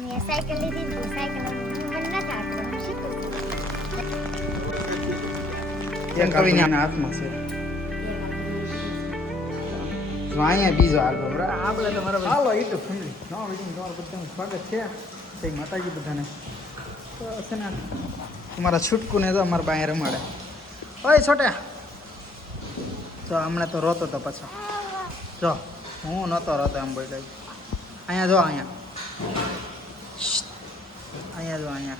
અમે સાયકલ લીધી ને સાયકલ મને નથી આવડતું હું શીખું છું એક કવિના હાથમાં છે જો અહીંયા બીજો આલ્બમ આપણે તમારા હાલો યુટ્યુબ ફેમિલી નવા વિડીયો તમારું બધાનું સ્વાગત છે જય માતાજી બધાને તો છે ને તમારા છૂટકું ને તો અમારા પાસે રમાડે ઓય છોટા જો હમણાં તો રોતો તો પાછો જો હું નહોતો રોતો એમ બોલ્યો અહીંયા જો અહીંયા જો અહીંયા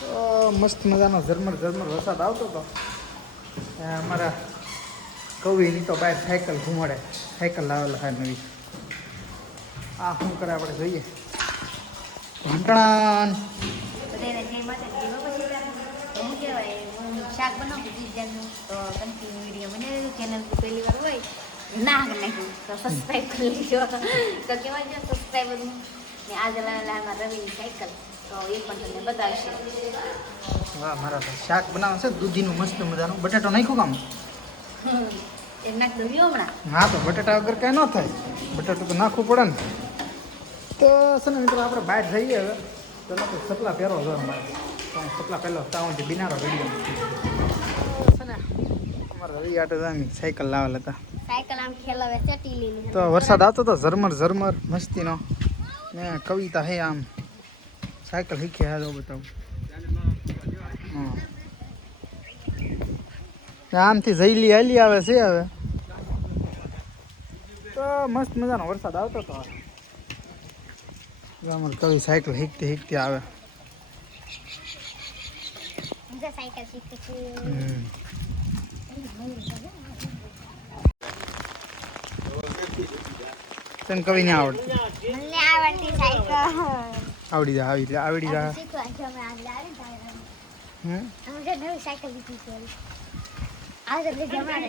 તો મસ્ત મજાનો ઝરમર વરસાદ આવતો હતો અમારા કવિની તો બહાર સાયકલ ઘુમાડે સાયકલ લાવેલો હા નવી આ શું કરે આપણે જોઈએ ઘંટણાન શાક બનાવું બીજાનું તો કન્ટિન્યુ વિડીયો બનાવ્યું ચેનલ પહેલી વાર હોય ના નાખ્યું તો સબસ્ક્રાઈબ કરી લીજો તો કહેવાય છે સબસ્ક્રાઈબરનું ને આજે લાવવામાં રવિની સાયકલ તો એ પણ તમને બતાવશે વાહ મારા ભાઈ શાક બનાવે છે દૂધીનું મસ્ત મજાનું બટાટો નાખ્યું કામ એમ નાખ દઉં હમણાં હા તો બટાટા વગર કાંઈ ન થાય બટાટું તો નાખવું પડે ને તો છે ને મિત્રો આપણે બહાર જઈએ હવે ચલો તો સપલા પહેરો છો અમારે તો હું સપલા પહેલો તાવથી બિનારો વિડીયો છે ને અમારે રવિ આટો સાયકલ લાવેલા હતા સાયકલ આમ ખેલાવે ચટી લીલી તો વરસાદ આવતો હતો ઝરમર મસ્તીનો ને કવિતા હે આમ સાયકલ શીખી હા બતાવું હા આમથી જઈલી હાલી આવે છે હવે તો મસ્ત મજાનો વરસાદ આવતો હતો અમારે કવિ સાયકલ શીખતી આવે સાયકલ શીખી છું તને કવિ ને આવડતું મને આવડતી સાયકલ આવડી જા શીખવા છે અમે આજે આવી હમ અમે જે નવી સાયકલ લીધી છે આજે એટલે જમાડે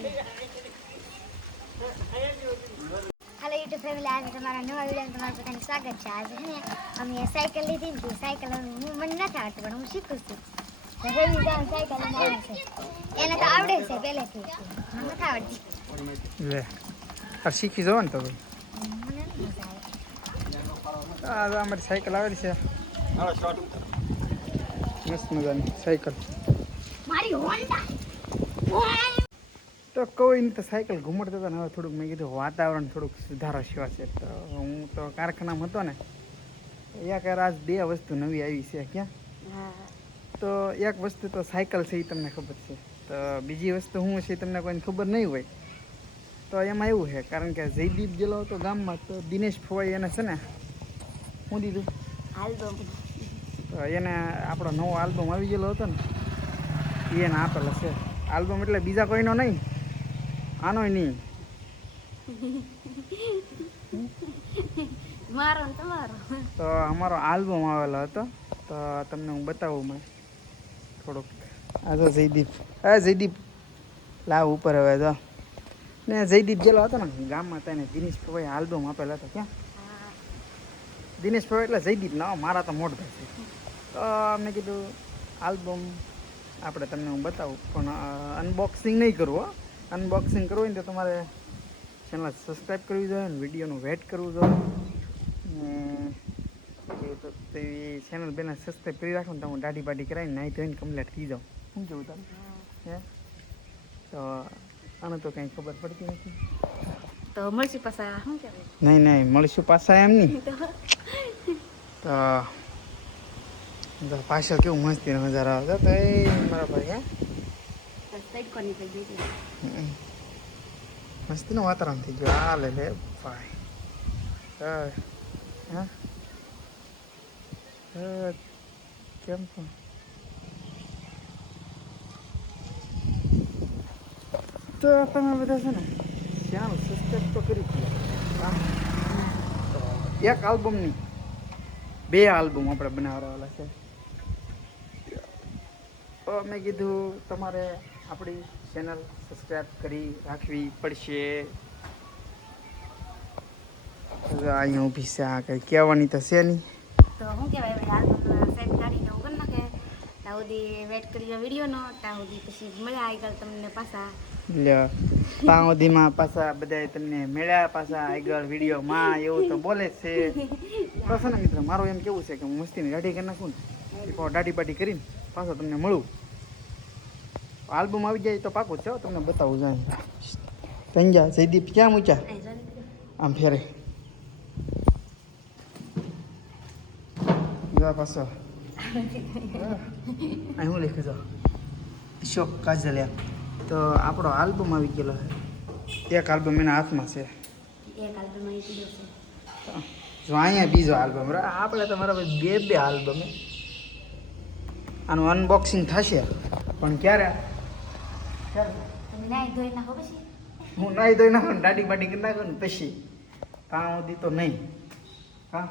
હેલો યુટ્યુબ ફેમિલી આજે તમારા નવા વિડીયો તમારું બધાનું સ્વાગત છે આજે છે ને અમે સાયકલ લીધી ને સાયકલ મને નથી આવડતું પણ હું શીખું છું રવિ જાણ સાયકલ આવે છે એને તો આવડે છે પહેલેથી મને નથી આવડતી લે આ શીખી જવો ને તો ભાઈ મને નથી મજા આવે આ તો અમારી સાયકલ આવેલી છે મસ્ત મજાની સાયકલ મારી હોન્ડા તો કોઈ તો સાયકલ ઘુમડતા હતા ને હવે થોડુંક મેં કીધું વાતાવરણ થોડુંક સુધારો શિવા છે તો હું તો કારખાનામાં હતો ને એક આજ બે વસ્તુ નવી આવી છે ક્યાં તો એક વસ્તુ તો સાયકલ છે એ તમને ખબર છે તો બીજી વસ્તુ શું છે એ તમને કોઈને ખબર નહીં હોય તો એમાં એવું છે કારણ કે જયદીપ ગયેલો હતો ગામમાં તો દિનેશ ફોઈ એને છે ને શું દીધું આલ્બમ તો એને આપણો નવો આલ્બમ આવી ગયેલો હતો ને એ એને આપેલો છે આલ્બમ એટલે બીજા કોઈનો નહીં આનોય નહીં મારો ને તમારો તો અમારો આલ્બમ આવેલો હતો તો તમને હું બતાવું મેં થોડુંક આ તો જયદીપ લાવ ઉપર હવે તો ને જયદીપ ગયેલો હતો ને ગામમાં તેને દિનેશ ભાઈ આલ્બમ આપેલા હતા ક્યાં દિનેશ ભાઈ એટલે જયદીપ ના મારા તો મોટ ભાઈ છે તો મેં કીધું આલ્બમ આપણે તમને હું બતાવું પણ અનબોક્સિંગ નહીં કરવું હો અનબોક્સિંગ કરવું હોય ને તો તમારે ચેનલ સબસ્ક્રાઈબ કરવી જોઈએ ને વિડીયોનું વેઇટ કરવું જોઈએ ને તો તેવી ચેનલ બેને સબસ્ક્રાઈબ કરી રાખો ને તો હું દાઢી બાઢી કરાવીને નાહી ધોઈને કમ્પ્લીટ થઈ જાઉં શું કેવું તારે હે તો આને તો કંઈ ખબર પડતી નથી તો મળશે પાછા શું કહેવાય નહીં મળીશું પાછા એમ નહીં તો પાછળ કેવું મસ્તી નજારા આવતા તો એ મારા ભાઈ હે મસ્તીનું વાતાવરણ થઈ ગયું આ લે ભાઈ હા કેમ છો તો તમે બધા છે ને ચેનલ સબસ્ક્રાઈબ તો કરી દીધી એક આલ્બમની બે આલ્બમ આપણે બનાવવાના છે તો મેં કીધું તમારે આપણી ચેનલ સબસ્ક્રાઈબ કરી રાખવી પડશે અહીંયા ઊભી છે આ કંઈ કહેવાની તો છે નહીં તો શું કહેવાય આલ્બમ સાહેબ ગાડીને એવું કરી નાખે ત્યાં સુધી વેટ કરજો વિડીયોનો. ત્યાં સુધી પછી મળ્યા આગળ તમને પાછા. લ્યો પાઉંધીમાં પાછા બધા તમને મળ્યા પાછા આગળ વિડીયોમાં એવું તો બોલે જ છે. પાછા ને મિત્ર મારું એમ કેવું છે કે હું મસ્તીની દાઢી કરી નાખું ને એ દાઢી બાઢી કરીને પાછો તમને મળું. આલ્બમ આવી જાય તો પાકું છે તમને બતાવું જાય. તંજા જયદીપ ક્યાં મૂક્યા આમ ફેરે પાછો અહીં હું લખું છું અશોક કાજલિયા. તો આપણો આલ્બમ આવી ગયેલો છે. એક આલ્બમ એના હાથમાં છે. જો અહીંયા બીજો આલ્બમ આપણે તમારા બે આલ્બમ. આનું અનબોક્સિંગ થશે પણ ક્યારે હું નાહી ધોઈ નાખું દાઢી બાઢી કરી નાખું ને પછી ત્યાં સુધી તો નહીં. હા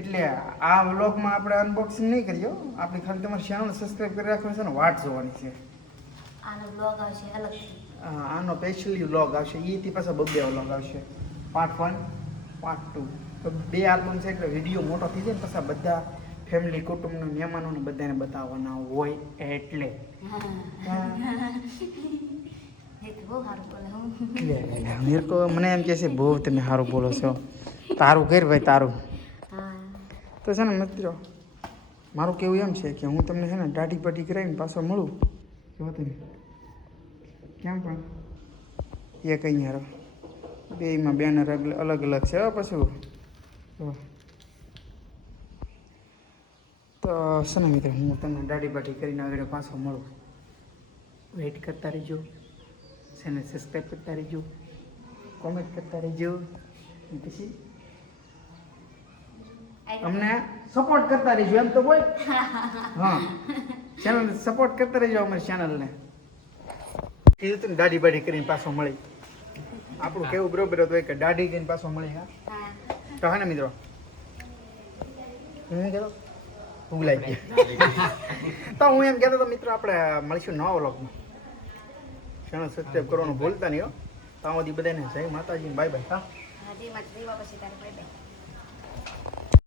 એટલે આ વ્લોગમાં આપણે અનબોક્સિંગ નહીં કરીએ. આપણે ખાલી તમારી ચેનલ સબસ્ક્રાઈબ કરી રાખવાની છે ને વાટ જોવાની છે. આનો સ્પેશિયલી વ્લોગ આવશે. એથી પાછા બે વ્લોગ આવશે. પાર્ટ 1 પાર્ટ 2 તો બે આલ્બમ છે એટલે વિડીયો મોટો થઈ જાય ને પાછા બધા ફેમિલી કુટુંબના મહેમાનોને બધાને બતાવવાના હોય એટલે. મને એમ કહે છે બહુ તમે સારું બોલો છો. તારું કર ભાઈ તારું. તો છે ને મિત્રો મારું કેવું એમ છે કે હું તમને છે ને દાઢી બાઢી કરાવીને પાછો મળું. જો તમે કેમ પણ એ કંઈ યાર બેમાં બેનર અલગ અલગ છે પાછું. તો છે ને મિત્રો હું તમને દાઢી બાઢી કરીને આગળ પાછો મળું. વેઇટ કરતા રહેજો. ચેનલ સબસ્ક્રાઈબ કરતા રહેજો. કોમેન્ટ કરતા રહેજો. પછી અમને સપોર્ટ કરતા રહેજો એમ તો બોલ. હા ચેનલ સપોર્ટ કરતા રહેજો અમારી ચેનલને. કીધું તું ને દાઢી બાઢી કરીને પાછો મળી. આપણું કેવું બરોબર હતું કે દાઢી કરીને પાછો મળી. હા તો હા ને મિત્રો હું કહેતો ભૂલાઈ ગયા. તો હું એમ કહેતો તો મિત્રો આપણે મળીશું નવા વ્લોગમાં. ચેનલ સબસ્ક્રાઈબ કરવાનું ભૂલતા નહીં હો. ત્યાં સુધી બધાને જય માતાજી બાય બાય. હા.